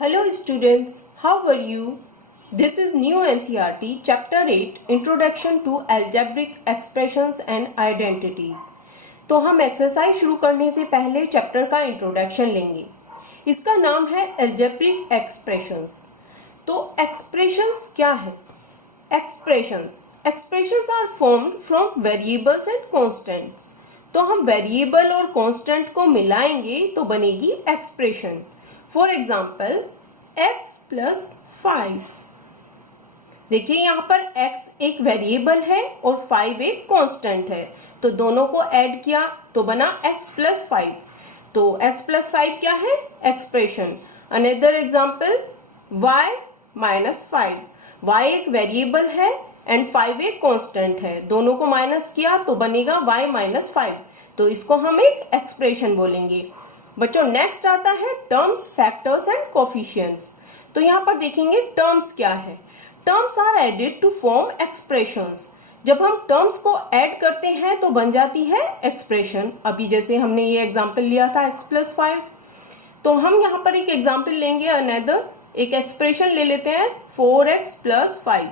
Hello students, how are you? This is new NCERT Chapter 8 Introduction to Algebraic Expressions and Identities। तो हम exercise शुरू करने से पहले चैप्टर का इंट्रोडक्शन लेंगे। इसका नाम है एल्जेब्रिक एक्सप्रेशंस। तो एक्सप्रेशंस क्या है? Expressions are formed from variables and constants. तो हम वेरिएबल और कॉन्स्टेंट को मिलाएंगे तो बनेगी expression. For example x plus 5। देखिए यहाँ पर x एक वेरिएबल है और 5 एक कांस्टेंट है, तो दोनों को ऐड किया तो बना x प्लस 5। तो x प्लस 5 क्या है? Expression. Another example y minus 5। y एक वेरिएबल है एंड 5 एक कांस्टेंट है, दोनों को माइनस किया तो बनेगा y माइनस 5। तो इसको हम एक एक्सप्रेशन बोलेंगे। बच्चों नेक्स्ट आता है टर्म्स, फैक्टर्स एंड कोफिशिएंट्स। तो यहाँ पर देखेंगे टर्म्स क्या है। Terms are added to form expressions. जब हम टर्म्स को ऐड करते हैं तो बन जाती है एक्सप्रेशन। अभी जैसे हमने ये एग्जांपल लिया था x प्लस 5, तो हम यहाँ पर एक एग्जांपल लेंगे। अनदर एक एक्सप्रेशन ले लेते हैं 4x प्लस 5।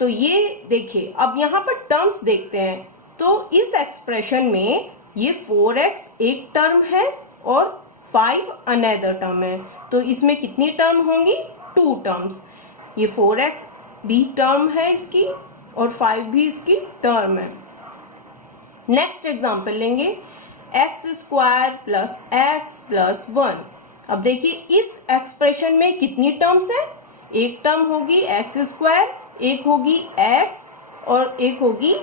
तो ये देखिए, अब यहाँ पर टर्म्स देखते हैं। तो इस एक्सप्रेशन में ये 4x एक टर्म है और 5 अनदर टर्म है, तो इसमें कितनी टर्म होंगी? 2 टर्म्स। ये 4x भी टर्म है इसकी और 5 भी इसकी टर्म है। नेक्स्ट एग्जांपल लेंगे x square plus x plus 1। अब देखिए इस एक्सप्रेशन में कितनी टर्म्स है? एक टर्म होगी x स्क्वायर, एक होगी x और एक होगी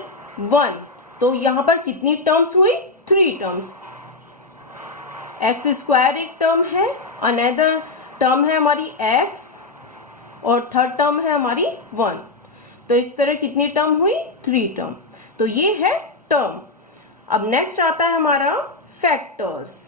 1। तो यहाँ पर कितनी टर्म्स हुई? 3 टर्म्स। एक्स स्क्वायर एक टर्म है, अनदर टर्म है हमारी x और थर्ड टर्म है हमारी 1। तो इस तरह कितनी टर्म हुई? 3 टर्म। तो ये है टर्म। अब नेक्स्ट आता है हमारा फैक्टर्स।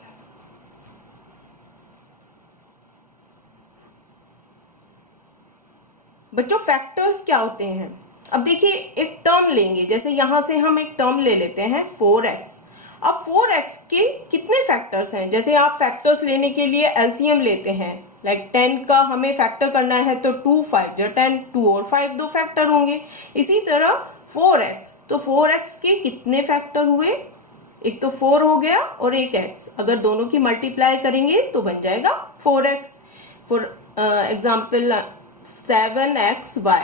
बच्चों फैक्टर्स क्या होते हैं? अब देखिए एक टर्म लेंगे, जैसे यहां से हम एक टर्म ले लेते हैं 4x। अब 4x के कितने फैक्टर्स हैं? जैसे आप फैक्टर्स लेने के लिए एलसीएम लेते हैं, लाइक 10 का हमें फैक्टर करना है तो 2 5 जो 10, 2 और 5 दो फैक्टर होंगे। इसी तरह 4x, तो 4x के कितने फैक्टर हुए? एक तो 4 हो गया और एक x। अगर दोनों की मल्टीप्लाई करेंगे तो बन जाएगा 4x। For example 7xy।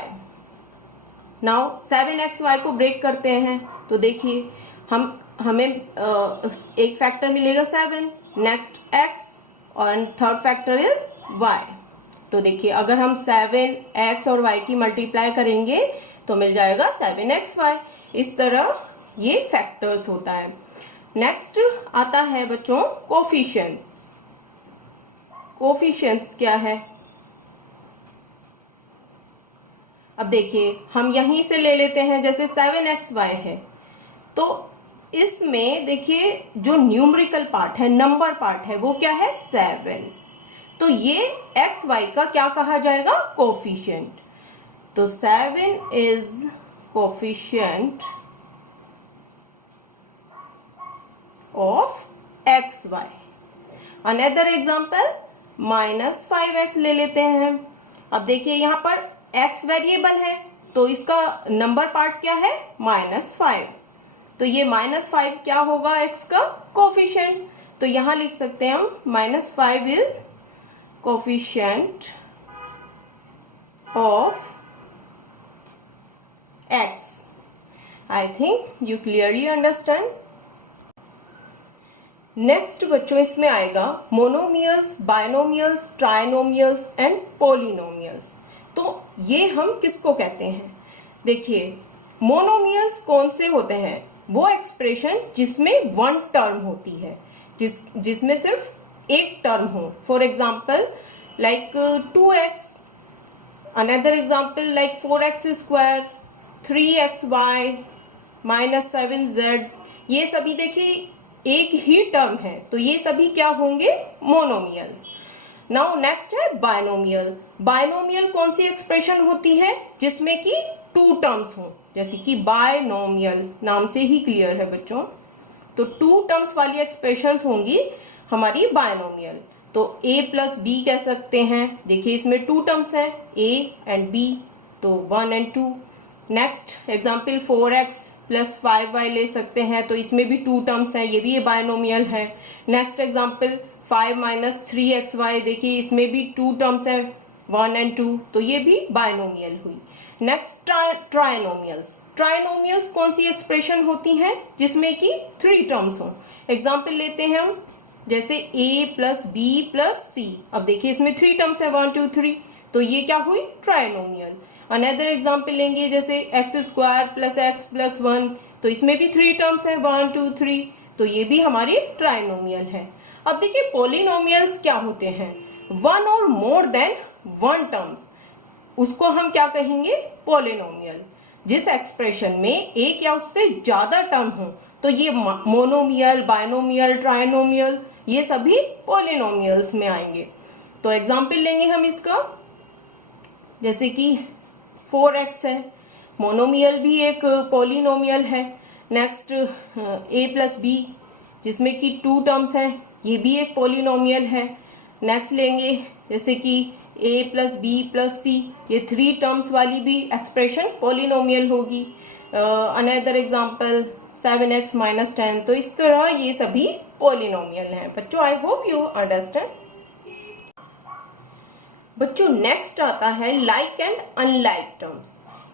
Now 7xy को ब्रेक करते हैं तो देखिए हमें एक फैक्टर मिलेगा 7, नेक्स्ट x और थर्ड फैक्टर इज y। तो देखिए अगर हम 7x और y की मल्टीप्लाई करेंगे तो मिल जाएगा 7xy। इस तरह ये फैक्टर्स होता है। नेक्स्ट आता है बच्चों कोफिशिएंट्स। कोफिशिएंट्स क्या है? अब देखिए हम यहीं से ले लेते हैं, जैसे 7xy है तो इसमें देखिए जो न्यूमेरिकल पार्ट है, नंबर पार्ट है, वो क्या है? 7। तो ये xy का क्या कहा जाएगा? कोफिशिएंट। तो 7 is coefficient of xy। Another example -5x ले लेते हैं। अब देखिए यहाँ पर x वेरिएबल है तो इसका नंबर पार्ट क्या है? -5। तो ये -5 क्या होगा? x का कोफिशिएंट। तो यहां लिख सकते हैं हम -5 is coefficient of x। I think you clearly understand. Next बच्चों इसमें आएगा मोनोमियल्स, बायनोमियल्स, ट्राइनोमियल्स एंड पोलिनोमियल्स। तो ये हम किसको कहते हैं? देखिए मोनोमियल्स कौन से होते हैं? वो एक्सप्रेशन जिसमें 1 टर्म होती है, जिसमें सिर्फ एक टर्म हो। For example like 2x, another example like 4x square, 3xy, -7z। ये सभी देखिए एक ही टर्म है, तो ये सभी क्या होंगे? मोनोमियल्स। नाउ नेक्स्ट है बायनोमियल। बायनोमियल कौन सी एक्सप्रेशन होती है? जिसमें कि 2 टर्म्स हो, जैसे कि बायनोमियल, नाम से ही क्लियर है बच्चों। तो 2 टर्म्स वाली एक्सप्रेशंस होंगी हमारी बायनोमियल। तो a प्लस बी कह सकते हैं। देखिए इसमें टू टर्म्स हैं a एंड b, तो 1 and 2। Next example 4x plus 5y ले सकते हैं, तो इसमें भी टू टर्म्स हैं, ये भी बायनोमियल है। नेक्स्ट एग्जाम्पल 5 माइनस 3xy, देखिए इसमें भी टू टर्म्स हैं 1 एंड 2, तो ये भी बायनोमियल हुई। Next trinomials. ट्राइनोमियल्स कौन सी एक्सप्रेशन होती हैं जिसमें कि थ्री टर्म्स हो। एग्जाम्पल लेते हैं हम, जैसे a प्लस बी प्लस सी। अब देखिए इसमें थ्री टर्म्स है 1 2 3, तो ये क्या हुई ट्राइनोमियल। अनदर एग्जाम्पल लेंगे जैसे x square plus x plus 1, तो इसमें भी थ्री टर्म्स है 1 2 3, तो ये भी हमारी ट्राइनोमियल है। अब देखिए पॉलिनोमियल्स क्या होते हैं, वन और मोर देन वन टर्म्स, उसको हम क्या कहेंगे पॉलिनोमियल। जिस एक्सप्रेशन में एक या उससे ज्यादा टर्म हो, तो ये मोनोमियल, बायनोमियल, ट्राइनोमियल, ये सभी पॉलिनोमियल्स में आएंगे। तो एग्जाम्पल लेंगे हम इसका, जैसे कि 4x है, मोनोमियल भी एक पॉलिनोमियल है। नेक्स्ट a प्लस बी, जिसमें कि टू टर्म्स हैं, ये भी एक पॉलिनोमियल है। नेक्स्ट लेंगे जैसे कि a प्लस बी प्लस सी, ये थ्री टर्म्स वाली भी एक्सप्रेशन पॉलिनोमियल होगी। अनदर एग्जाम्पल 7x माइनस 10, तो इस तरह ये सभी पॉलिनोमियल हैं। बच्चों आई होप यू अंडरस्टैंड। बच्चों नेक्स्ट आता है लाइक एंड अनलाइक टर्म्स।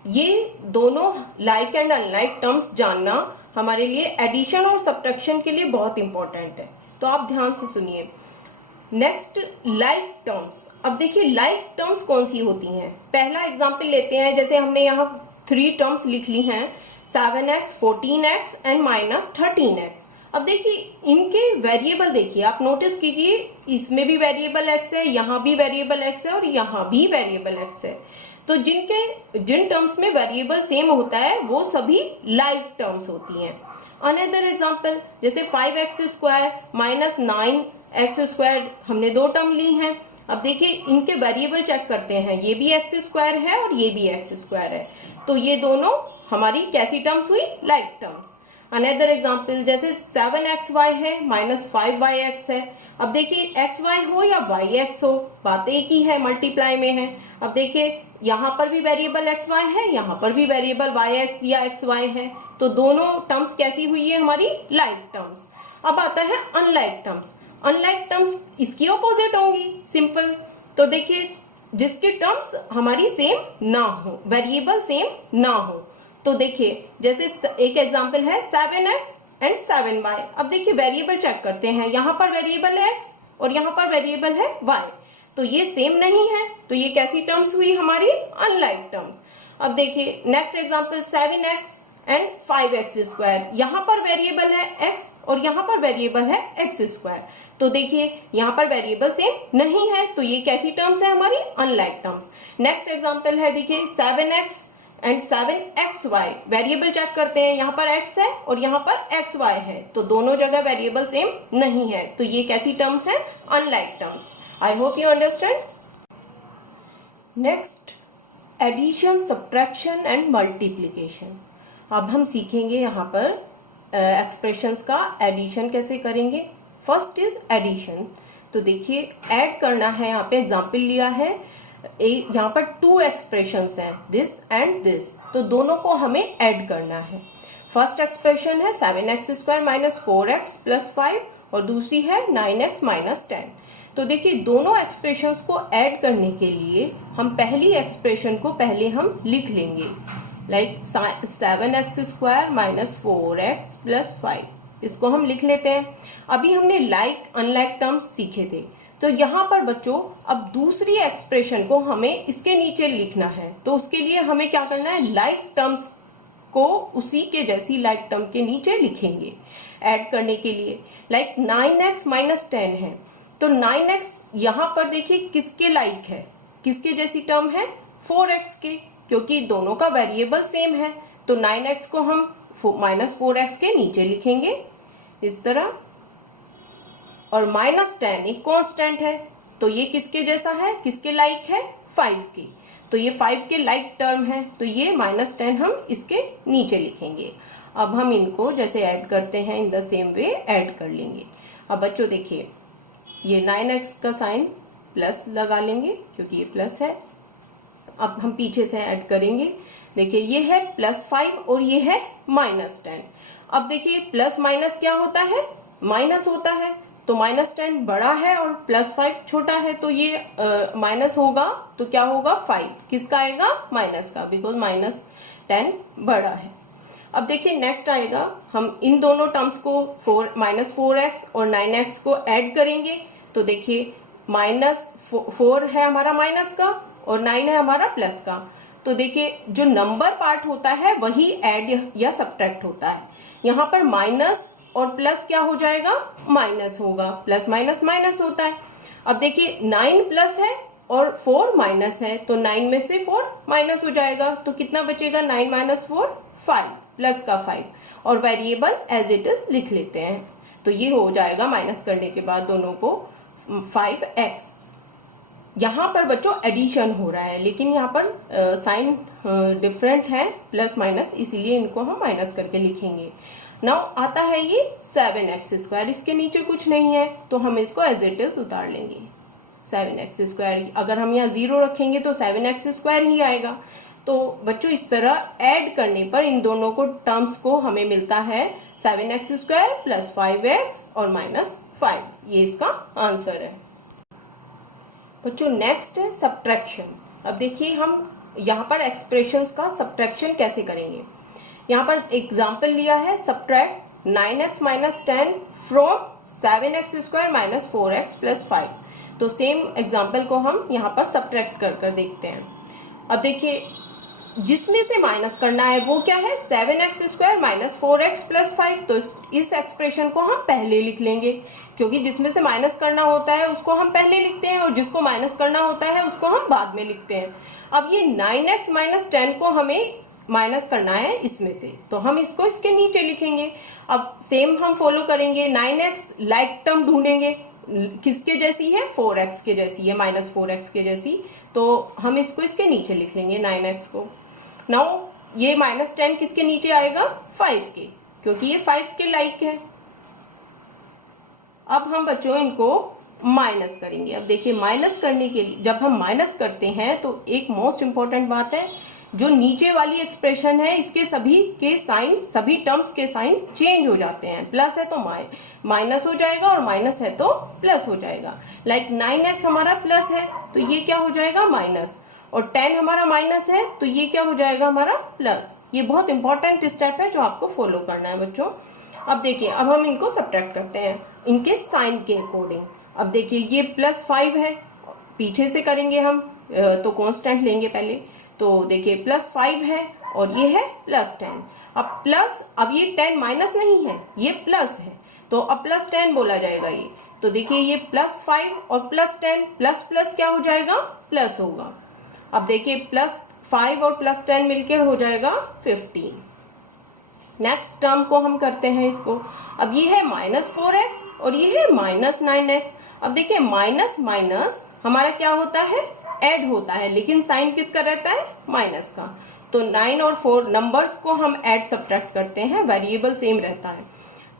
ये दोनों लाइक एंड अनलाइक टर्म्स जानना हमारे लिए एडिशन और सब्ट्रैक्शन के लिए बहुत इंपॉर्टेंट है, तो आप ध्यान से सुनिए। Next like terms. अब देखिए लाइक टर्म्स कौन सी होती हैं। पहला एग्जाम्पल लेते हैं, जैसे हमने यहाँ थ्री टर्म्स लिख ली हैं 7x, 14x and minus 13x। अब देखिए इनके वेरिएबल देखिए, आप नोटिस कीजिए, इसमें भी वेरिएबल x है, यहाँ भी वेरिएबल x है और यहाँ भी वेरिएबल x है। तो जिन टर्म्स में वेरिएबल सेम होता है वो सभी लाइक टर्म्स होती हैं। अनदर एग्जाम्पल जैसे 5x square minus 9x square, हमने दो टर्म ली हैं। अब देखिए इनके वेरिएबल चेक करते हैं, ये भी एक्स स्क्वायर है और ये भी एक्स स्क्वायर है, तो ये दोनों हमारी कैसी टर्म्स हुई, लाइक टर्म्स। अनदर एग्जाम्पल जैसे 7xy है माइनस 5yx है। अब देखिए xy हो या yx हो, बात एक ही है, मल्टीप्लाई में है। अब देखिए यहाँ पर भी वेरिएबल xy है, यहाँ पर भी वेरिएबल yx या xy है, तो दोनों टर्म्स कैसी हुई है हमारी, लाइक टर्म्स। अब आता है अनलाइक टर्म्स। अनलाइक टर्म्स इसकी ऑपोजिट होंगी, सिंपल। तो देखिए जिसकी टर्म्स हमारी सेम ना हो, वेरिएबल सेम ना हो, तो देखिए जैसे एक एग्जांपल है 7x एंड 7y। अब देखिए वेरिएबल चेक करते हैं, यहाँ पर वेरिएबल है x और यहाँ पर वेरिएबल है y, तो ये सेम नहीं है, तो ये कैसी टर्म्स हुई हमारी, अनलाइक टर्म्स। अब देखिए next example 7x and 5x square, यहाँ पर वेरिएबल है x और यहाँ पर वेरिएबल है x स्क्वायर, तो देखिए यहाँ पर वेरिएबल सेम नहीं है, तो ये कैसी टर्म्स है हमारी, अनलाइक टर्म्स। नेक्स्ट एग्जांपल है देखिए 7x and 7xy, variable check करते हैं, यहाँ पर x है और यहाँ पर xy है, तो दोनों जगह वेरिएबल सेम नहीं है, तो ये कैसी टर्म्स है, unlike terms. I hope you understand. Next addition, subtraction and multiplication. अब हम सीखेंगे यहाँ पर एक्सप्रेशंस का एडिशन कैसे करेंगे। First is addition. तो देखिए ऐड करना है, यहाँ पे एग्जाम्पल लिया है, यहाँ पर टू एक्सप्रेशंस हैं, दिस एंड दिस, तो दोनों को हमें ऐड करना है। फर्स्ट एक्सप्रेशन है 7x square minus 4x plus 5 और दूसरी है 9x माइनस 10। तो देखिए दोनों एक्सप्रेशंस को ऐड करने के लिए हम पहली एक्सप्रेशन को पहले हम लिख लेंगे, like 7x square minus 4x plus 5, इसको हम लिख लेते हैं। अभी हमने लाइक अनलाइक टर्म्स सीखे थे, तो यहाँ पर बच्चों अब दूसरी एक्सप्रेशन को हमें इसके नीचे लिखना है, तो उसके लिए हमें क्या करना है, लाइक टर्म्स को उसी के जैसी लाइक टर्म के नीचे लिखेंगे ऐड करने के लिए। लाइक 9x माइनस 10 है, तो 9x यहाँ पर देखिए किसके लाइक है, किसके जैसी टर्म है, 4x के, क्योंकि दोनों का वेरिएबल सेम है, तो 9x को हम माइनस 4x के नीचे लिखेंगे इस तरह। और माइनस 10 एक कांस्टेंट है, तो ये किसके जैसा है, किसके लाइक है, 5 के, तो ये 5 के लाइक टर्म है, तो ये माइनस 10 हम इसके नीचे लिखेंगे। अब हम इनको जैसे ऐड करते हैं in the same way add कर लेंगे। अब बच्चों देखिए ये 9x का साइन प्लस लगा लेंगे क्योंकि ये प्लस है। अब हम पीछे से ऐड करेंगे। देखिए ये है +5 और ये है -10। अब देखिए प्लस माइनस क्या होता है, माइनस होता है, तो -10 बड़ा है और +5 छोटा है, तो ये माइनस होगा तो क्या होगा 5 किसका आएगा, माइनस का, बिकॉज -10 बड़ा है। अब देखिए नेक्स्ट आएगा, हम इन दोनों टर्म्स को -4x और 9x को ऐड करेंगे। तो देखिए -4 है हमारा माइनस का और 9 है हमारा प्लस का। तो देखिए जो नंबर पार्ट होता है वही ऐड या सब्ट्रैक्ट होता है। यहाँ पर माइनस और प्लस क्या हो जाएगा, माइनस होगा, प्लस माइनस माइनस होता है। अब देखिए 9 प्लस है और 4 माइनस है, तो 9 में से 4 माइनस हो जाएगा, तो कितना बचेगा, 9 - 4 5, प्लस का 5, और वेरिएबल एज इट इज लिख लेते हैं। तो ये हो जाएगा माइनस करने के बाद दोनों को 5x। यहाँ पर बच्चों एडिशन हो रहा है, लेकिन यहाँ पर साइन डिफरेंट है, प्लस माइनस, इसीलिए इनको हम माइनस करके लिखेंगे। नाउ आता है ये 7x², इसके नीचे कुछ नहीं है तो हम इसको एज इट इज उतार लेंगे। 7x², अगर हम यहाँ 0 रखेंगे तो 7x² ही आएगा। तो बच्चों इस तरह ऐड करने पर इन दोनों को टर्म्स को हमें मिलता है 7x² + 5x और -5। ये इसका आंसर है। बच्चों नेक्स्ट है सब्ट्रैक्शन। अब देखिए हम यहाँ पर एक्सप्रेशंस का सब्ट्रैक्शन कैसे करेंगे। यहाँ पर एग्जाम्पल लिया है, subtract 9x - 10 from 7x² - 4x + 5। तो सेम एग्जाम्पल को हम यहाँ पर सब्ट्रैक्ट कर देखते हैं। अब देखिए जिसमें से माइनस करना है वो क्या है, 7x² - 4x + 5। तो इस एक्सप्रेशन को हम पहले लिख लेंगे, क्योंकि जिसमें से माइनस करना होता है उसको हम पहले लिखते हैं और जिसको माइनस करना होता है उसको हम बाद में लिखते हैं। अब ये 9x - 10 को हमें माइनस करना है इसमें से, तो हम इसको इसके नीचे लिखेंगे। अब सेम हम फॉलो करेंगे, 9x लाइक टर्म ढूंढेंगे, किसके जैसी है, 4x के जैसी है, -4x के जैसी, तो हम इसको इसके नीचे लिख लेंगे 9x को। नाउ ये -10 किसके नीचे आएगा, 5 के, क्योंकि ये 5 के लाइक है। अब हम बच्चों इनको माइनस करेंगे। अब देखिए माइनस करने के लिए जब हम माइनस करते हैं तो एक मोस्ट इंपॉर्टेंट बात है, जो नीचे वाली एक्सप्रेशन है इसके सभी के साइन, सभी टर्म्स के साइन चेंज हो जाते हैं। प्लस है तो माइनस हो जाएगा और माइनस है तो प्लस हो जाएगा। लाइक 9x हमारा प्लस है तो ये क्या हो जाएगा, माइनस, और 10 हमारा माइनस है तो ये क्या हो जाएगा, हमारा प्लस। ये बहुत इंपॉर्टेंट स्टेप है जो आपको फॉलो करना है बच्चों। अब देखिए अब हम इनको सब्ट्रैक्ट करते हैं इनके साइन के अकॉर्डिंग। अब देखिए ये +5 है, पीछे से करेंगे हम, तो कांस्टेंट लेंगे पहले। तो देखिए +5 है और ये है +10। अब प्लस, अब ये 10 माइनस नहीं है, ये प्लस है, तो अब +10 बोला जाएगा ये। तो देखिए ये +5 और +10, प्लस प्लस क्या हो जाएगा, प्लस होगा। अब देखिए +5 और +10 मिलकर हो जाएगा 15। नेक्स्ट टर्म को हम करते हैं इसको। अब ये है -4x और ये है -9x। अब देखिए माइनस माइनस हमारा क्या होता है, ऐड होता है, लेकिन साइन किसका रहता है, माइनस का। तो 9 और 4 नंबर्स को हम ऐड सब्ट्रैक्ट करते हैं, वेरिएबल सेम रहता है।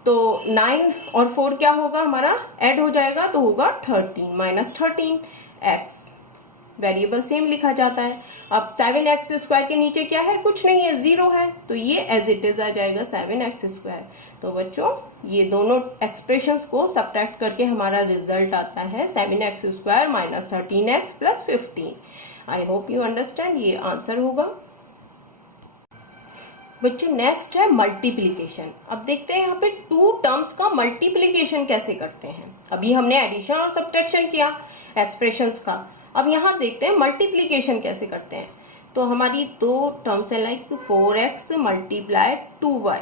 तो 9 और 4 क्या होगा, हमारा ऐड हो जाएगा, तो होगा 13 -13x। वेरिएबल सेम लिखा जाता है। अब 7x² के नीचे क्या है, कुछ नहीं है, 0 है, तो ये एज इट इज आ जाएगा 7x²। तो बच्चों ये दोनों एक्सप्रेशंस को सब्ट्रैक्ट करके हमारा रिजल्ट आता है 7x² - 13x + 15। I hope you understand, ये आंसर होगा। बच्चों नेक्स्ट है मल्टीप्लीकेशन। अब देखते हैं यहाँ पे 2 टर्म्स का मल्टीप्लीकेशन कैसे करते हैं। अभी हमने एडिशन और सब्ट्रैक्शन किया एक्सप्रेशंस का, अब यहाँ देखते हैं मल्टीप्लीकेशन कैसे करते हैं। तो हमारी 2 टर्म्स है, लाइक 4x × 2y,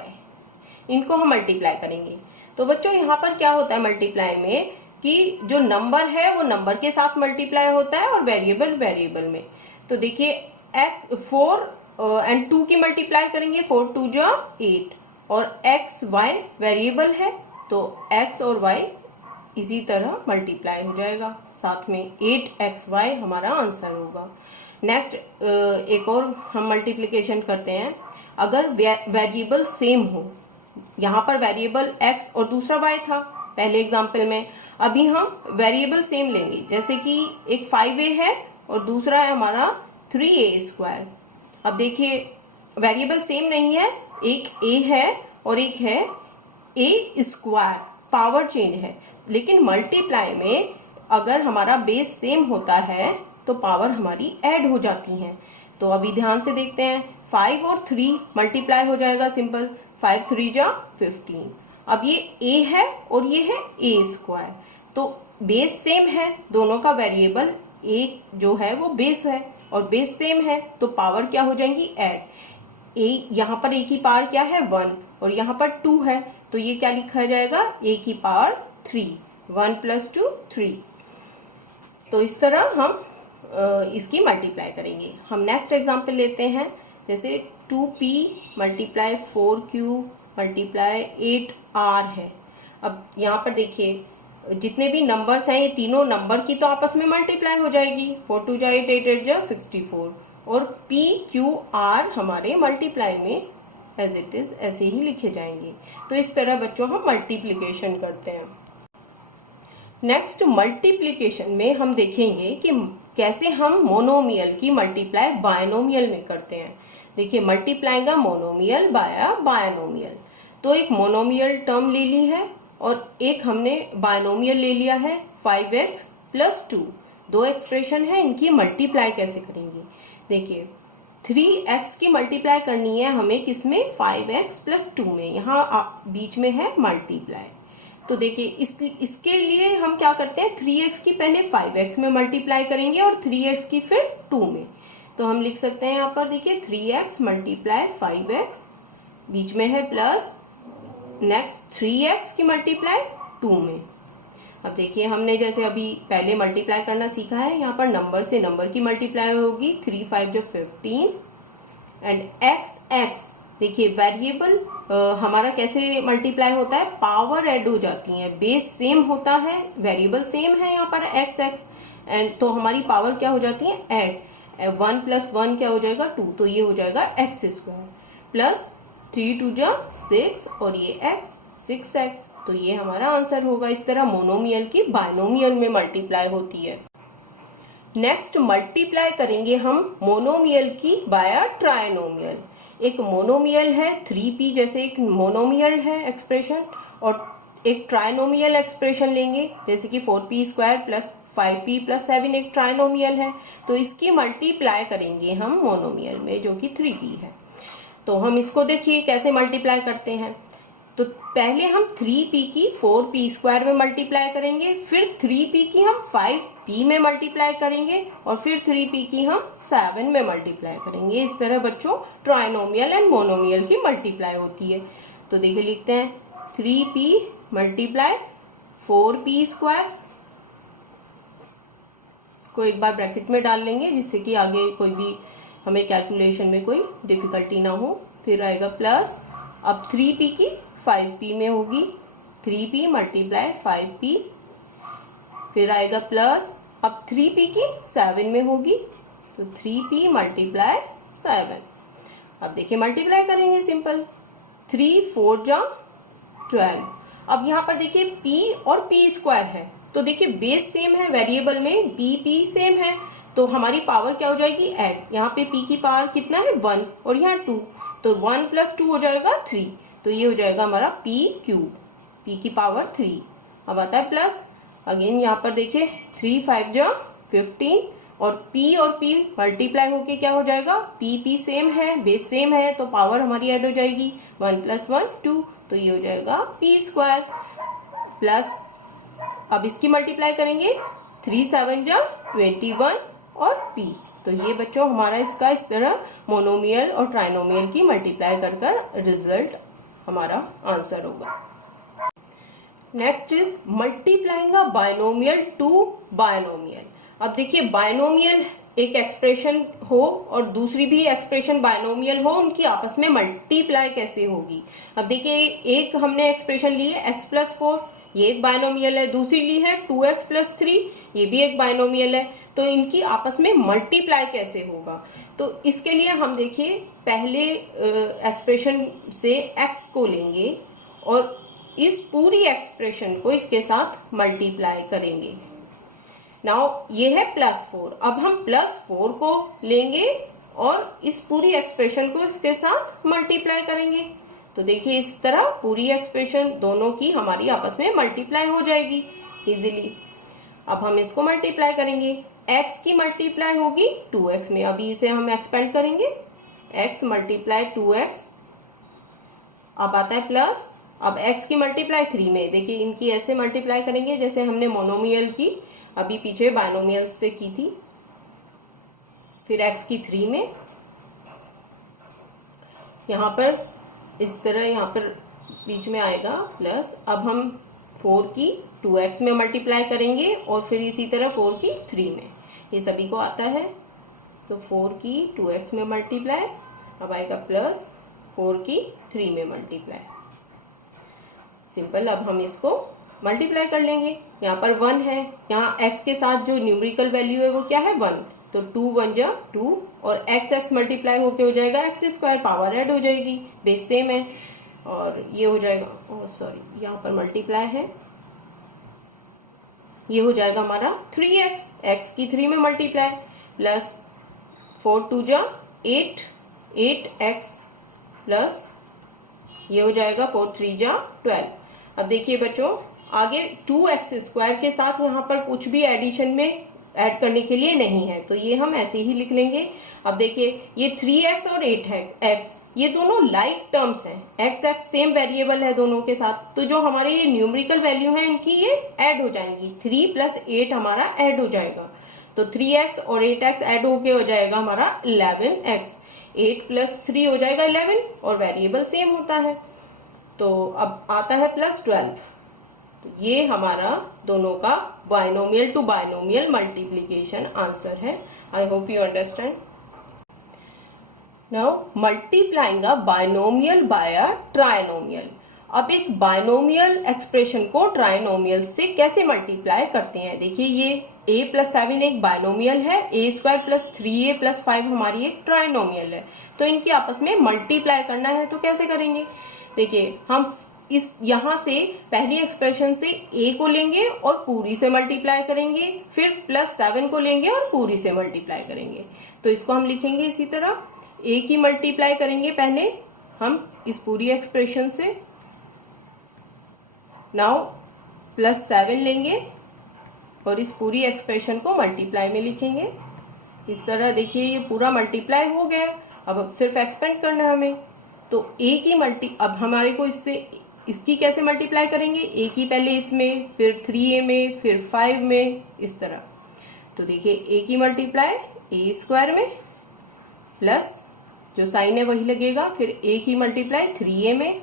इनको हम मल्टीप्लाई करेंगे। तो बच्चों यहाँ पर क्या होता है मल्टीप्लाई में, कि जो नंबर है वो नंबर के साथ मल्टीप्लाई होता है और वेरिएबल वेरिएबल में। तो देखिए 4 और 2 की मल्टीप्लाई करेंगे, 4 × 2 = 8, और x y वेरिएबल है तो x और y इसी तरह मल्टीप्लाई हो जाएगा साथ में, 8xy हमारा आंसर होगा। नेक्स्ट एक और हम मल्टीप्लिकेशन करते हैं। अगर वेरिएबल सेम हो, यहाँ पर वेरिएबल x और दूसरा y था, पहले एग्जाम्पल में। अभी हम वेरिएबल सेम लेंगे, जैसे कि एक 5a है और दूसरा है हमारा 3a²। अब देखिए वेरिएबल सेम नहीं है, एक a है और एक है a², पावर चेंज है। लेकिन मल्टीप्लाई में अगर हमारा बेस सेम होता है तो पावर हमारी ऐड हो जाती है। तो अभी ध्यान से देखते हैं, 5 और 3 मल्टीप्लाई हो जाएगा सिंपल, 5 3 जा 15। अब ये a है और ये है a², तो बेस सेम है, दोनों का वेरिएबल a जो है वो बेस है और बेस सेम है, तो पावर क्या हो जाएंगी, ऐड। a यहाँ पर a की पावर क्या है 1 और यहाँ पर 2 है, तो ये क्या लिखा जाएगा, a की पावर 3, 1 + 2 3। तो इस तरह हम इसकी मल्टीप्लाई करेंगे। हम नेक्स्ट एग्जांपल लेते हैं, जैसे 2p × 4q × 8r है। अब यहाँ पर देखिए जितने भी नंबर्स हैं ये तीनों नंबर की तो आपस में मल्टीप्लाई हो जाएगी, 4 2 जा 8 8 8 जा 64, और p q r हमारे मल्टीप्लाई में एज इट इज ऐसे ही लिखे जाएंगे। तो इस तरह बच्चों हम मल्टीप्लिकेशन करते हैं। नेक्स्ट मल्टीप्लिकेशन में हम देखेंगे कि कैसे हम मोनोमियल की मल्टीप्लाई बायनोमियल में करते हैं। देखिए मल्टीप्लाई का मोनोमियल बाया बायनोमियल, तो एक मोनोमियल टर्म ले ली है और एक हमने बायनोमियल ले लिया है 5x + 2। दो एक्सप्रेशन है, इनकी मल्टीप्लाई कैसे करेंगे। देखिए 3x की मल्टीप्लाई करनी है हमें किसमें, 5x + 2 में, यहाँ बीच में है मल्टीप्लाई। तो देखिए इसके लिए हम क्या करते हैं, 3x की पहले 5x में मल्टीप्लाई करेंगे और 3x की फिर 2 में। तो हम लिख सकते हैं यहाँ पर देखिए 3x × 5x, बीच में है प्लस, नेक्स्ट 3x की मल्टीप्लाई 2 में। अब देखिए हमने जैसे अभी पहले मल्टीप्लाई करना सीखा है, यहाँ पर नंबर से नंबर की मल्टीप्लाई होगी, 3 5 जो 15 एंड x देखिए वेरिएबल हमारा कैसे मल्टीप्लाई होता है, पावर ऐड हो जाती है, बेस सेम होता है, वेरिएबल सेम है यहाँ पर x एंड तो हमारी पावर क्या हो जाती है, ऐड। 1 + 1 क्या हो जाएगा 2, तो ये हो जाएगा x² प्लस 3 2 जा 6 और ये x 6x, तो ये हमारा आंसर होगा। इस तरह मोनोमियल की बायनोमियल में मल्टीप्लाई होती है। नेक्स्ट मल्टीप्लाई करेंगे हम मोनोमियल की बाया ट्राइनोमियल। एक मोनोमियल है 3p जैसे एक मोनोमियल है एक्सप्रेशन, और एक ट्राइनोमियल एक्सप्रेशन लेंगे जैसे कि 4p² + 5p + 7 एक ट्राइनोमियल है, तो इसकी मल्टीप्लाई करेंगे हम मोनोमियल में जो कि 3p है। तो हम इसको देखिए कैसे मल्टीप्लाई करते हैं। तो पहले हम 3p की 4p² में मल्टीप्लाई करेंगे, फिर 3p की हम 5p में मल्टीप्लाई करेंगे और फिर 3p की हम 7 में मल्टीप्लाई करेंगे। इस तरह बच्चों ट्राइनोमियल एंड मोनोमियल की मल्टीप्लाई होती है। तो देखिए लिखते हैं 3p × 4p², इसको एक बार ब्रैकेट में डाल लेंगे जिससे कि आगे कोई भी हमें कैलकुलेशन में कोई डिफिकल्टी ना हो। फिर आएगा प्लस, अब 3p की 5p में होगी, 3p × 5p, फिर आएगा प्लस, अब 3p की 7 में होगी तो 3p × 7। अब देखिए मल्टीप्लाई करेंगे सिंपल, 3 4 जा 12। अब यहाँ पर देखिए p और p² है, तो देखिए बेस सेम है, वेरिएबल में p सेम है, तो हमारी पावर क्या हो जाएगी, ऐड। यहाँ पे p की पावर कितना है 1 और यहाँ 2, तो 1 + 2 हो जाएगा 3, तो ये हो जाएगा हमारा p³ p की पावर 3। अब आता है प्लस, अगेन यहाँ पर देखिए 3 5 जा 15 और p मल्टीप्लाई होके क्या हो जाएगा, p सेम है, बेस सेम है, तो पावर हमारी ऐड हो जाएगी, 1 + 1 2, तो ये हो जाएगा p² प्लस, अब इसकी मल्टीप्लाई करेंगे 3 7 जा 21 और p। तो ये बच्चों हमारा इसका इस तरह मोनोमियल और ट्राइनोमियल की मल्टीप्लाई कर रिजल्ट हमारा आंसर होगा। Next is multiplying a binomial to binomial. अब देखिए बायनोमियल एक एक्सप्रेशन हो और दूसरी भी एक्सप्रेशन बायनोमियल हो, उनकी आपस में मल्टीप्लाई कैसे होगी। अब देखिए एक हमने एक्सप्रेशन ली है x + 4, ये एक बायनोमियल है, दूसरी ली है 2x + 3, ये भी एक बायनोमियल है, तो इनकी आपस में मल्टीप्लाई कैसे होगा। तो इसके लिए हम देखिए पहले एक्सप्रेशन से x को लेंगे और इस पूरी एक्सप्रेशन को इसके साथ मल्टीप्लाई करेंगे। नाउ ये है +4, अब हम +4 को लेंगे और इस पूरी एक्सप्रेशन को इसके साथ मल्टीप्लाई करेंगे। तो देखिए इस तरह पूरी एक्सप्रेशन दोनों की हमारी आपस में मल्टीप्लाई हो जाएगी इजीली। अब हम इसको मल्टीप्लाई करेंगे, x की मल्टीप्लाई होगी 2x में, अभी इसे हम एक्सपेंड करेंगे, x मल्टीप्लाई 2x, अब आता है प्लस, अब x की मल्टीप्लाई 3 में, देखिए इनकी ऐसे मल्टीप्लाई करेंगे जैसे हमने मोनोमियल की अभी पीछे बायनोमियल से की थी, फिर x की 3 में, यहाँ पर इस तरह यहाँ पर बीच में आएगा प्लस, अब हम 4 की 2x में मल्टीप्लाई करेंगे और फिर इसी तरह 4 की 3 में, ये सभी को आता है। तो 4 की 2x में मल्टीप्लाई, अब आएगा प्लस 4 की 3 में मल्टीप्लाई, सिंपल। अब हम इसको मल्टीप्लाई कर लेंगे, यहाँ पर 1 है, यहाँ x के साथ जो न्यूमेरिकल वैल्यू है वो क्या है 1, तो 2 1 जा 2 और x मल्टीप्लाई होके हो जाएगा x², पावर ऐड हो जाएगी, बेस सेम है और ये हो जाएगा, सॉरी यहाँ पर मल्टीप्लाई है, ये हो जाएगा हमारा 3x, x की 3 में मल्टीप्लाई प्लस 4 2 जा 8, 8x प्लस ये हो जाएगा 4 3 जा 12। अब देखिए बच्चों आगे 2x² के साथ यहाँ पर कुछ भी एडिशन में ऐड करने के लिए नहीं है, तो ये हम ऐसे ही लिख लेंगे। अब देखिए ये 3x और 8x ये दोनों लाइक टर्म्स हैं, x सेम वेरिएबल है दोनों के साथ, तो जो हमारे ये न्यूमेरिकल वैल्यू है इनकी ये ऐड हो जाएंगी, 3 + 8 हमारा ऐड हो जाएगा, तो 3x और 8x ऐड होके हो जाएगा हमारा 11x, 8 + 3 हो जाएगा 11 और वेरिएबल सेम होता है। तो अब आता है +12, तो ये हमारा दोनों का binomial to binomial multiplication answer है। I hope you understand. Now multiplying a binomial by a trinomial. अब एक बायनोमियल एक्सप्रेशन को ट्राइनोमियल से कैसे मल्टीप्लाई करते हैं, देखिए ये a + 7 एक बायनोमियल है, a² + 3a + 5 हमारी एक ट्राइनोमियल है, तो इनकी आपस में मल्टीप्लाई करना है तो कैसे करेंगे। देखिए हम इस यहां से पहली एक्सप्रेशन से a को लेंगे और पूरी से मल्टीप्लाई करेंगे, फिर +7 को लेंगे और पूरी से मल्टीप्लाई करेंगे, तो इसको हम लिखेंगे इसी तरह, a की मल्टीप्लाई करेंगे पहले हम इस पूरी एक्सप्रेशन से, नाउ +7 लेंगे और इस पूरी एक्सप्रेशन को मल्टीप्लाई में लिखेंगे इस तरह। देखिए ये पूरा मल्टीप्लाई हो गया, अब सिर्फ एक्सपेंड करना है हमें, तो a की अब हमारे को इसकी कैसे मल्टीप्लाई करेंगे, a की पहले इसमें, फिर 3a में, फिर 5 में, इस तरह। तो देखिए a की मल्टीप्लाई a² में प्लस जो साइन है वही लगेगा, फिर a की मल्टीप्लाई 3a में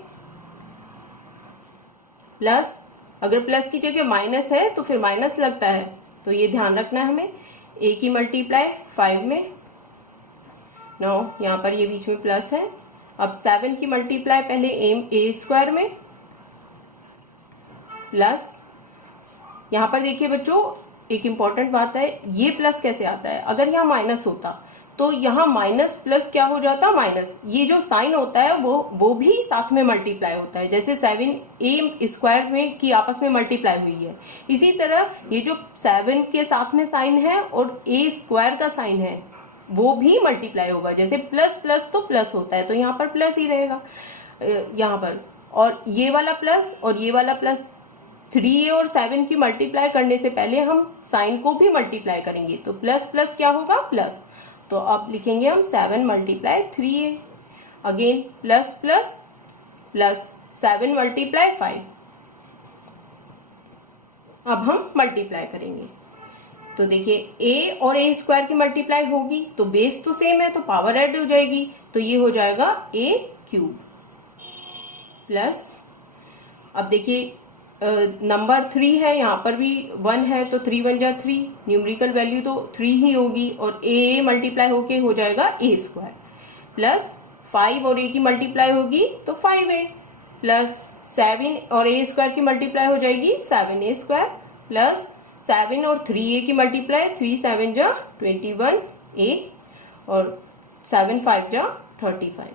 प्लस, अगर प्लस की जगह माइनस है तो फिर माइनस लगता है, तो ये ध्यान रखना है हमें, a की मल्टीप्लाई 5 में, नो यहाँ पर ये बीच में प्लस है। अब 7 की मल्टीप्लाई पहले a² में प्लस, यहाँ पर देखिए बच्चों एक इंपॉर्टेंट बात है, ये प्लस कैसे आता है, अगर यहाँ माइनस होता तो यहाँ माइनस प्लस क्या हो जाता, माइनस, ये जो साइन होता है वो भी साथ में मल्टीप्लाई होता है, जैसे 7a² में की आपस में मल्टीप्लाई हुई है, इसी तरह ये जो 7 के साथ में साइन है और a² का साइन है वो भी मल्टीप्लाई होगा, जैसे प्लस प्लस तो प्लस होता है तो यहाँ पर प्लस ही रहेगा यहाँ पर, और ये वाला प्लस और ये वाला प्लस, 3a और 7 की मल्टीप्लाई करने से पहले हम साइन को भी मल्टीप्लाई करेंगे, तो प्लस प्लस क्या होगा प्लस, तो अब लिखेंगे हम 7 × 3a, again plus plus plus 7 × 5, अब हम मल्टीप्लाई करेंगे, तो देखिए a और a² की मल्टीप्लाई होगी तो बेस तो सेम है तो पावर ऐड हो जाएगी, तो ये हो जाएगा a³ प्लस, अब देखिए नंबर 3 है, यहाँ पर भी 1 है तो 3 1 जा 3, न्यूमेरिकल वैल्यू तो 3 ही होगी और a मल्टीप्लाई होके हो जाएगा a² प्लस 5 और a की मल्टीप्लाई होगी तो 5a प्लस 7 और a² की मल्टीप्लाई हो जाएगी 7a² प्लस 7 और 3a की मल्टीप्लाई 3 7 जा 21a और 7 5 जा 35।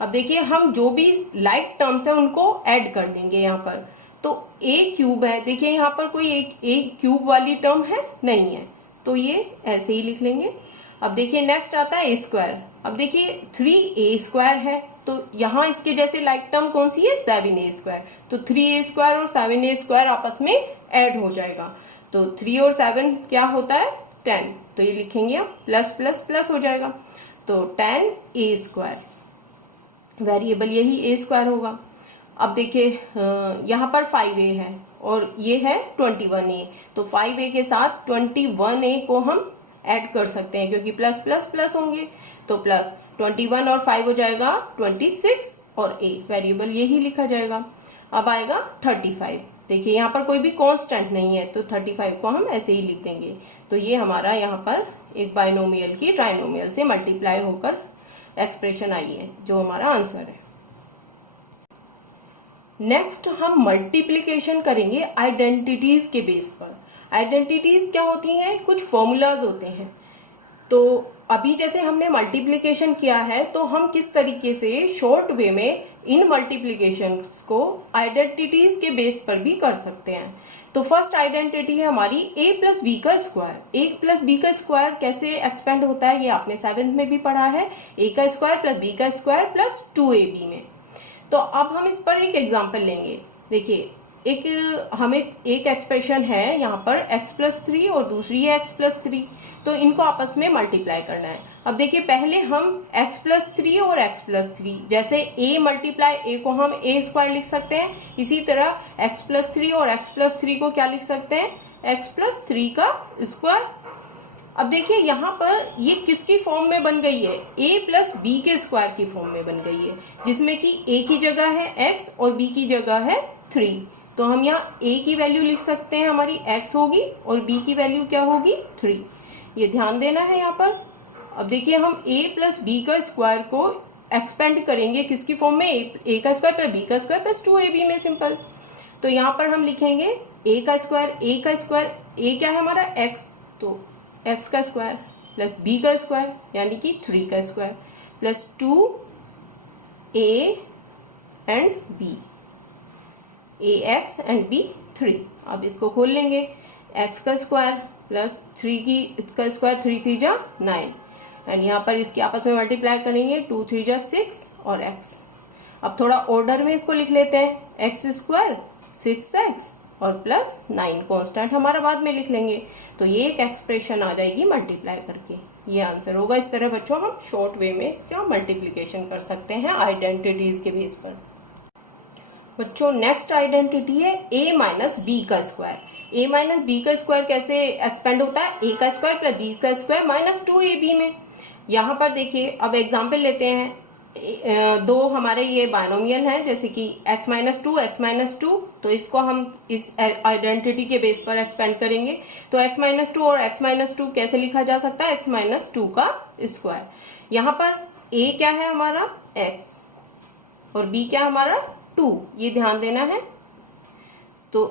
अब देखिए हम जो भी लाइक टर्म्स है उनको ऐड कर देंगे यहाँ पर। तो ए क्यूब है, देखिए यहाँ पर कोई एक ए क्यूब वाली टर्म है नहीं है, तो ये ऐसे ही लिख लेंगे। अब देखिए नेक्स्ट आता है ए स्क्वायर। अब देखिए 3a स्क्वायर है, तो यहाँ इसके जैसे लाइक टर्म कौन सी है, 7a स्क्वायर। तो 3a स्क्वायर और 7a स्क्वायर आपस में ऐड हो जाएगा, तो 3 और 7 क्या होता है 10, तो ये लिखेंगे हम प्लस प्लस प्लस हो जाएगा, तो 10a स्क्वायर, वेरिएबल यही a स्क्वायर होगा। अब देखिए यहाँ पर 5a है और ये है 21a, तो 5a के साथ 21a को हम ऐड कर सकते हैं क्योंकि प्लस प्लस प्लस होंगे, तो प्लस 21 और 5 हो जाएगा 26 और a वेरिएबल यही लिखा जाएगा। अब आएगा 35, देखिए यहाँ पर कोई भी कांस्टेंट नहीं है तो 35 को हम ऐसे ही लिख देंगे। तो ये हमारा यहाँ पर एक बाइनोमियल की ट्राइनोमियल से मल्टीप्लाई होकर एक्सप्रेशन आई है जो हमारा आंसर है। नेक्स्ट हम मल्टीप्लिकेशन करेंगे आइडेंटिटीज के बेस पर। आइडेंटिटीज क्या होती हैं, कुछ फॉर्मूलाज होते हैं। तो अभी जैसे हमने मल्टीप्लिकेशन किया है तो हम किस तरीके से शॉर्ट वे में इन मल्टीप्लिकेशन को आइडेंटिटीज के बेस पर भी कर सकते हैं। तो फर्स्ट आइडेंटिटी है हमारी a प्लस बी का स्क्वायर। a प्लस बी का स्क्वायर कैसे एक्सपेंड होता है ये आपने 7th में भी पढ़ा है, a का स्क्वायर प्लस b का स्क्वायर प्लस 2ab में। तो अब हम इस पर एक एग्जाम्पल लेंगे। देखिए हमें एक एक्सप्रेशन है यहाँ पर x प्लस 3 और दूसरी है x प्लस 3, तो इनको आपस में मल्टीप्लाई करना है। अब देखिए पहले हम x प्लस 3 और x प्लस 3, जैसे a मल्टीप्लाई a को हम a स्क्वायर लिख सकते हैं, इसी तरह x प्लस 3 और x प्लस 3 को क्या लिख सकते हैं, x प्लस 3 का स्क्वायर। अब देखिए यहाँ पर ये किसकी फॉर्म में बन गई है, a प्लस बी के स्क्वायर की फॉर्म में बन गई है, जिसमें कि a की जगह है x और b की जगह है 3। तो हम यहाँ a की वैल्यू लिख सकते हैं हमारी x होगी और b की वैल्यू क्या होगी 3, ये ध्यान देना है यहाँ पर। अब देखिए हम a प्लस बी का स्क्वायर को एक्सपेंड करेंगे किसकी फॉर्म में, a का स्क्वायर प्लस b का स्क्वायर प्लस 2ab में, सिंपल। तो यहाँ पर हम लिखेंगे a का स्क्वायर, a क्या है हमारा x, तो x का स्क्वायर प्लस b का स्क्वायर यानी कि 3 का square plus 2a and b, ax and b 3। अब इसको खोल लेंगे, x का स्क्वायर प्लस 3 का स्क्वायर 3 3 जा 9 एंड यहाँ पर इसके आपस में मल्टीप्लाई करेंगे 2 3 जा 6 और x। अब थोड़ा ऑर्डर में इसको लिख लेते हैं, x स्क्वायर 6x और प्लस 9 कांस्टेंट हमारा बाद में लिख लेंगे, तो ये एक एक्सप्रेशन आ जाएगी मल्टीप्लाई करके, ये आंसर होगा। इस तरह बच्चों हम शॉर्ट वे में इसका मल्टीप्लिकेशन कर सकते हैं आइडेंटिटीज के बेस पर। बच्चों नेक्स्ट आइडेंटिटी है a माइनस बी का स्क्वायर। a माइनस बी का स्क्वायर कैसे एक्सपेंड होता है, a का स्क्वायर प्लस b का स्क्वायर माइनस 2ab में। यहाँ पर देखिए अब एग्जाम्पल लेते हैं, दो हमारे ये बाइनोमियल हैं जैसे कि x माइनस 2, तो इसको हम इस आइडेंटिटी के बेस पर एक्सपेंड करेंगे। तो x माइनस 2 और x माइनस 2 कैसे लिखा जा सकता है, x माइनस 2 का स्क्वायर। यहाँ पर a क्या है हमारा x और b क्या हमारा 2, ये ध्यान देना है। तो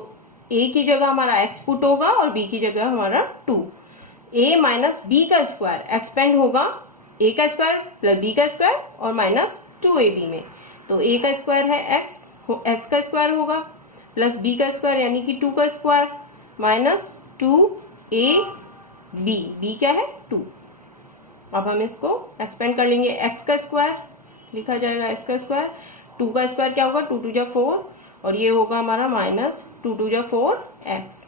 a की जगह हमारा x पुट होगा और b की जगह हमारा 2। a माइनस b का स्क्वायर एक्सपेंड होगा a का स्क्वायर प्लस b का स्क्वायर और माइनस 2ab में। तो a का स्क्वायर है x का स्क्वायर होगा प्लस b का स्क्वायर यानी कि 2 का स्क्वायर माइनस 2ab, b क्या है 2। अब हम इसको एक्सपेंड कर लेंगे, x का स्क्वायर लिखा जाएगा x का स्क्वायर, 2 का स्क्वायर क्या होगा 2 2 जा 4 और ये होगा हमारा माइनस 2 2 जा 4x।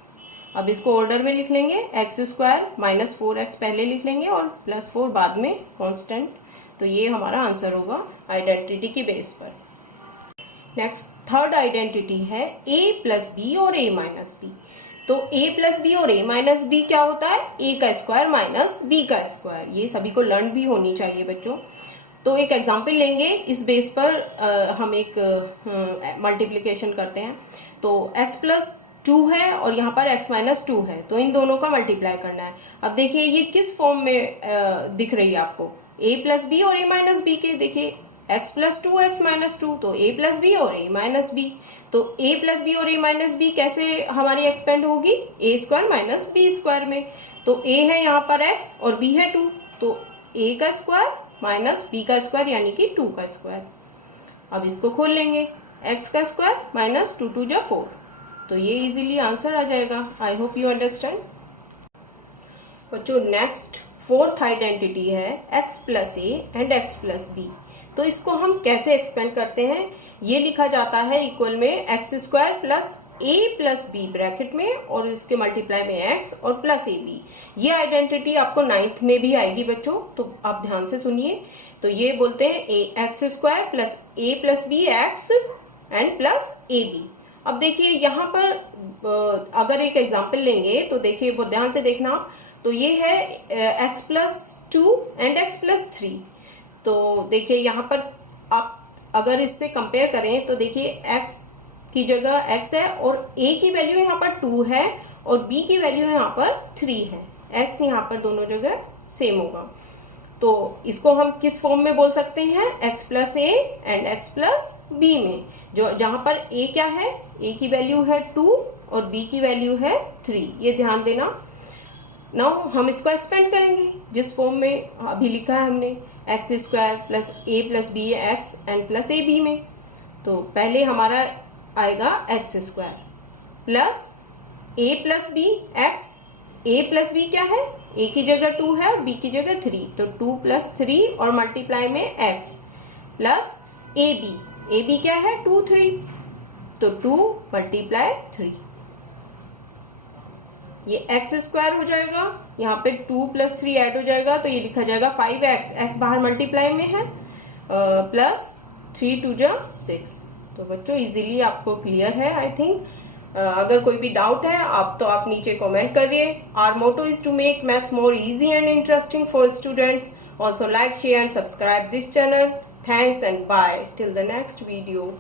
अब इसको ऑर्डर में लिख लेंगे, x स्क्वायर माइनस 4x पहले लिख लेंगे और प्लस 4 बाद में कांस्टेंट। तो ये हमारा आंसर होगा आइडेंटिटी की बेस पर। नेक्स्ट थर्ड आइडेंटिटी है a प्लस बी और a माइनस बी। तो a प्लस बी और a माइनस बी क्या होता है, a का स्क्वायर माइनस b का स्क्वायर। ये सभी को लर्न भी होनी चाहिए बच्चों। तो एक एग्जाम्पल लेंगे, इस बेस पर हम एक मल्टीप्लिकेशन करते हैं। तो x प्लस 2 है और यहाँ पर x माइनस 2 है, तो इन दोनों का मल्टीप्लाई करना है। अब देखिए ये किस फॉर्म में दिख रही है आपको, a प्लस बी और a माइनस बी के। देखिए x प्लस 2 x माइनस 2, तो a प्लस बी और a माइनस बी। तो a प्लस बी और a माइनस बी कैसे हमारी एक्सपेंड होगी, a square minus b square में। तो a है यहाँ पर x और b है 2, तो a का स्क्वायर माइनस b का स्क्वायर यानी कि 2 का स्क्वायर। अब इसको खोल लेंगे, x का स्क्वायर माइनस 2 2 जा 4, तो ये इजीली आंसर आ जाएगा। I hope you understand. बच्चों नेक्स्ट फोर्थ आइडेंटिटी है x plus a and x plus b. तो इसको हम कैसे एक्सपेंड करते हैं, ये लिखा जाता है इक्वल में x square plus a plus b bracket में और इसके मल्टीप्लाई में x और प्लस ए बी। ये आइडेंटिटी आपको 9th में भी आएगी बच्चों, तो आप ध्यान से सुनिए। तो ये बोलते हैं x square plus a plus b x and plus a b. अब देखिए यहाँ पर अगर एक एग्जाम्पल लेंगे तो देखिए वो ध्यान से देखना। तो ये है x plus 2 and x plus 3। तो देखिए यहाँ पर आप अगर इससे कंपेयर करें तो देखिए x की जगह x है और a की वैल्यू यहाँ पर 2 है और b की वैल्यू यहाँ पर 3 है। x यहाँ पर दोनों जगह सेम होगा। तो इसको हम किस फॉर्म में बोल सकते हैं, x plus a and x plus b में, जो जहां पर a क्या है, a की वैल्यू है 2 और b की वैल्यू है 3, ये ध्यान देना। नाउ हम इसको एक्सपेंड करेंगे जिस फॉर्म में अभी लिखा है हमने, x square plus a plus b x and plus a b में। तो पहले हमारा आएगा x square plus a plus b x. A plus b क्या है, ए की जगह 2 है और बी की जगह 3, तो 2 प्लस 3 और मल्टीप्लाई में एक्स प्लस ए बी क्या है 2 3, तो 2 मल्टीप्लाई 3, ये एक्स स्क्वायर हो जाएगा। यहाँ पे 2 प्लस 3 ऐड हो जाएगा तो ये लिखा जाएगा 5x, एक्स बाहर मल्टीप्लाई में है, प्लस 3 2 जा 6। तो बच्चों इजीली आपको क्लियर है आई थिंक। अगर कोई भी डाउट है आप नीचे कमेंट करिए। Our motto is to make maths more easy and interesting for students. Also like, share and subscribe this channel. Thanks and bye till the next video.